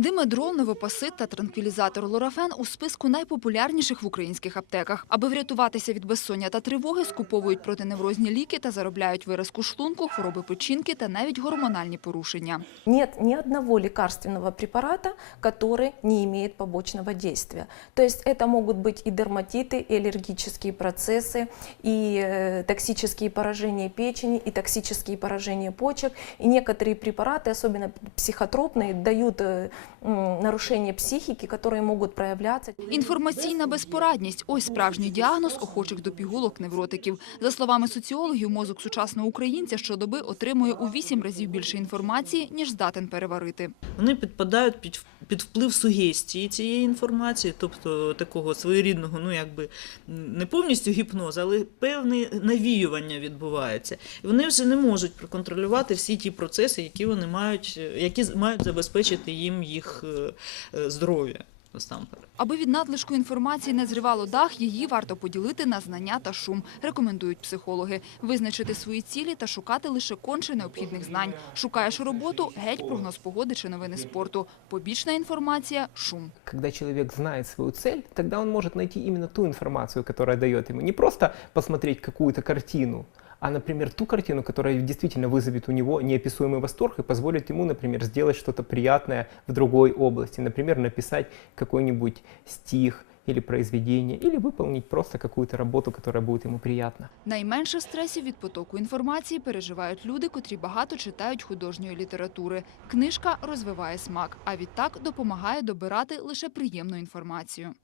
Димедрол, новопасит та транквілізатор лорафен у списку найпопулярніших в українських аптеках. Аби врятуватися від безсоння та тривоги, скуповують протиневрозні ліки та заробляють виразку шлунку, хвороби печінки та навіть гормональні порушення. Нет ни одного лекарственного препарата, который не имеет побочного действия. То есть это могут быть и дерматиты, и аллергические процессы, и э, токсические поражения печени, и токсические поражения почек. И некоторые препараты, особенно психотропные, дают э, м, нарушения психики, которые могут проявляться. Інформаційна безпорадність – ось справжній діагноз охочих до пігулок невротиків. За словами соціологів, мозок сучасного українця щодоби отримує у вісім разів більше інформації, ніж здатен переварити. Вони підпадають під, під вплив сугестії цієї інформації, тобто такого своєрідного, ну якби не повністю гіпноз, але певне навіювання відбувається. І вони вже не можуть проконтролювати всі ті процеси, які вони мають, які мають забезпечити їм їх е, е, здоров'я насамперед. Аби від надлишку інформації не зривало дах, її варто поділити на знання та шум, рекомендують психологи. Визначити свої цілі та шукати лише конче необхідних знань. Шукаєш роботу – геть прогноз погоди чи новини спорту. Побічна інформація – шум. Когда человек знает свою цель, тогда он может найти именно ту информацию, которая дает ему не просто посмотреть какую-то картину, а, например, ту картину, которая действительно вызовет у него неописуемый восторг и позволит ему, например, сделать что-то приятное в другой области, например, написать какой-нибудь стих или произведение, или выполнить просто какую-то работу, которая будет ему приятна. Найменше стресів від потоку інформації переживають люди, котрі багато читають художньої літератури. Книжка розвиває смак, а відтак допомагає добирати лише приємну інформацію.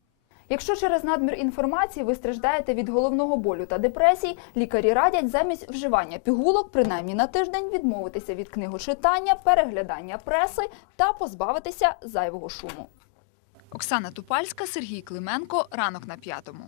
Якщо через надмір інформації ви страждаєте від головного болю та депресій, лікарі радять замість вживання пігулок принаймні на тиждень відмовитися від книгочитання, переглядання преси та позбавитися зайвого шуму. Оксана Тупальська, Сергій Клименко. Ранок на п'ятому.